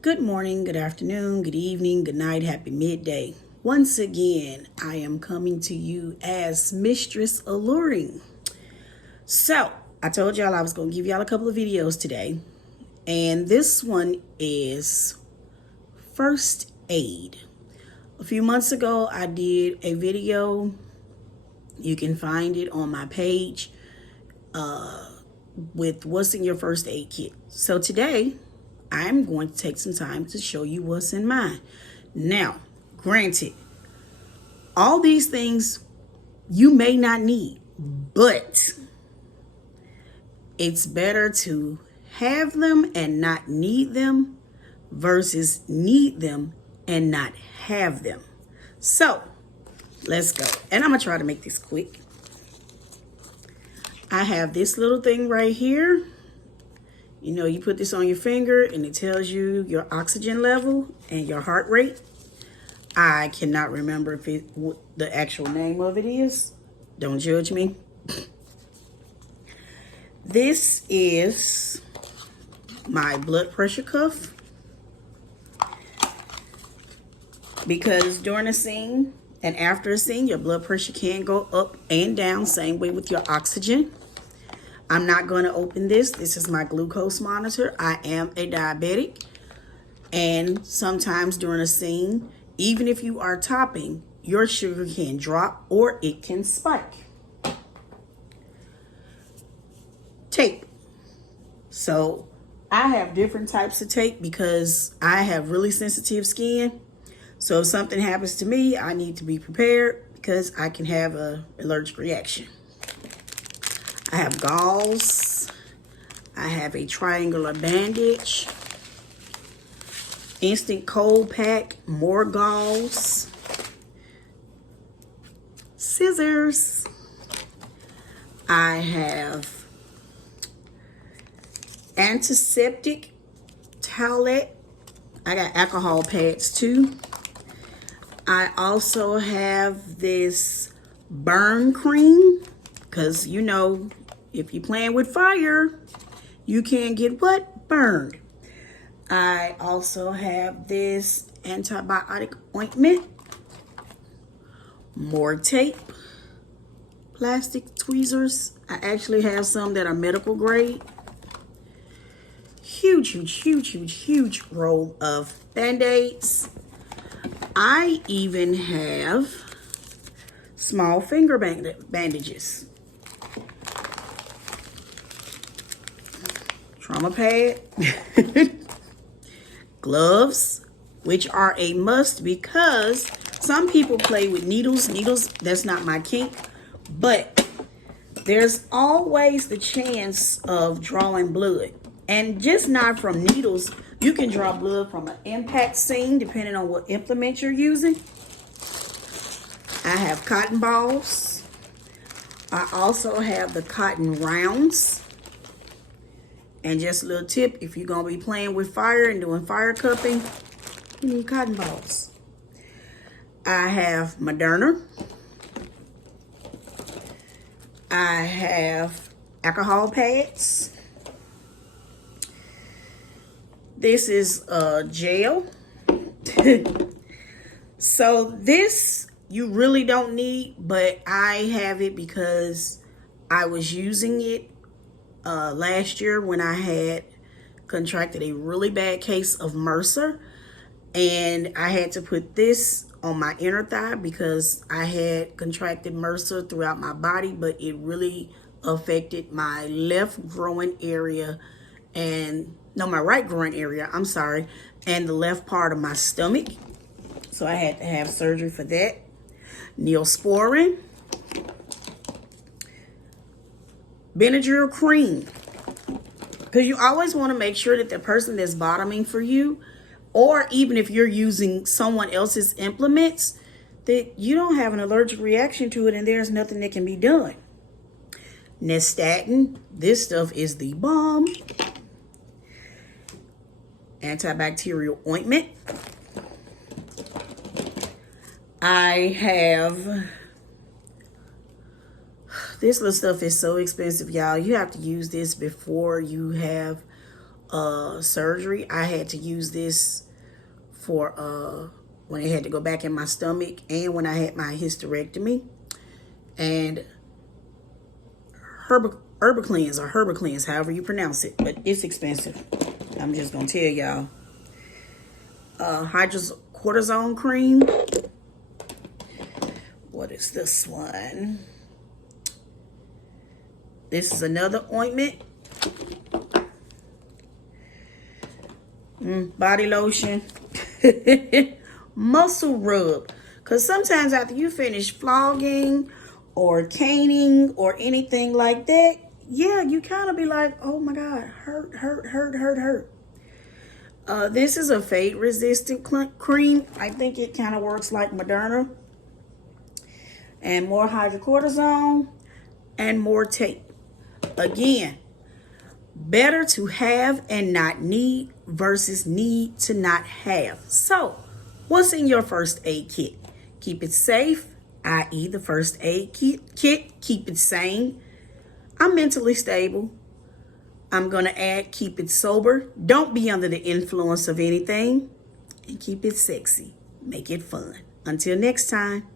Good morning, good afternoon, good evening, good night, happy midday. Once again, I am coming to you as Mistress Alluring. So, I told y'all I was going to give y'all a couple of videos today. And this one is first aid. A few months ago, I did a video. You can find it on my page with what's in your first aid kit. So today, I'm going to take some time to show you what's in mine. Now, granted, all these things you may not need, but it's better to have them and not need them versus need them and not have them. So, let's go. And I'm going to try to make this quick. I have this little thing right here. You know, you put this on your finger and it tells you your oxygen level and your heart rate. I cannot remember if what the actual name of it is. Don't judge me. This is my blood pressure cuff. Because during a scene and after a scene, your blood pressure can go up and down. Same way with your oxygen. I'm not going to open this. This is my glucose monitor. I am a diabetic. And sometimes during a scene, even if you are topping, your sugar can drop or it can spike. Tape. So I have different types of tape because I have really sensitive skin. So if something happens to me, I need to be prepared because I can have an allergic reaction. I have gauze. I have a triangular bandage. Instant cold pack, more gauze. Scissors. I have antiseptic towelette. I got alcohol pads too. I also have this burn cream because you know if you're playing with fire, you can get what? Burned. I also have this antibiotic ointment, more tape, plastic tweezers. I actually have some that are medical grade. Huge roll of Band-Aids. I even have small finger bandages. Trauma pad. Gloves, which are a must because some people play with needles. Needles, that's not my kink. But there's always the chance of drawing blood. And just not from needles. You can draw blood from an impact scene depending on what implement you're using. I have cotton balls. I also have the cotton rounds. And just a little tip, if you're going to be playing with fire and doing fire cupping, you need cotton balls. I have Moderna. I have alcohol pads. This is gel. So this you really don't need, but I have it because I was using it last year when I had contracted a really bad case of MRSA, and I had to put this on my inner thigh because I had contracted MRSA throughout my body, but it really affected my left groin area and my right groin area, I'm sorry, and the left part of my stomach. So I had to have surgery for that. Neosporin, Benadryl cream, because you always want to make sure that the person that's bottoming for you, or even if you're using someone else's implements, that you don't have an allergic reaction to it and there's nothing that can be done. Nystatin, this stuff is the bomb. Antibacterial ointment. I have, this little stuff is so expensive, y'all. You have to use this before you have surgery. I had to use this for when I had to go back in my stomach and when I had my hysterectomy. And Herbicleanse or Herbicleanse, however you pronounce it, but it's expensive. I'm just gonna tell y'all. Hydrocortisone cream. What is this one? This is another ointment. Body lotion. Muscle rub. Because sometimes after you finish flogging or caning or anything like that, yeah, you kind of be like, oh my God, hurt, hurt, hurt, hurt, hurt. This is a fade resistant cream. I think it kind of works like Moderna. And more hydrocortisone and more tape. Again, better to have and not need versus need to not have. So, what's in your first aid kit? Keep it safe, i.e. the first aid kit. Keep it sane. I'm mentally stable. I'm going to add keep it sober. Don't be under the influence of anything. And keep it sexy. Make it fun. Until next time.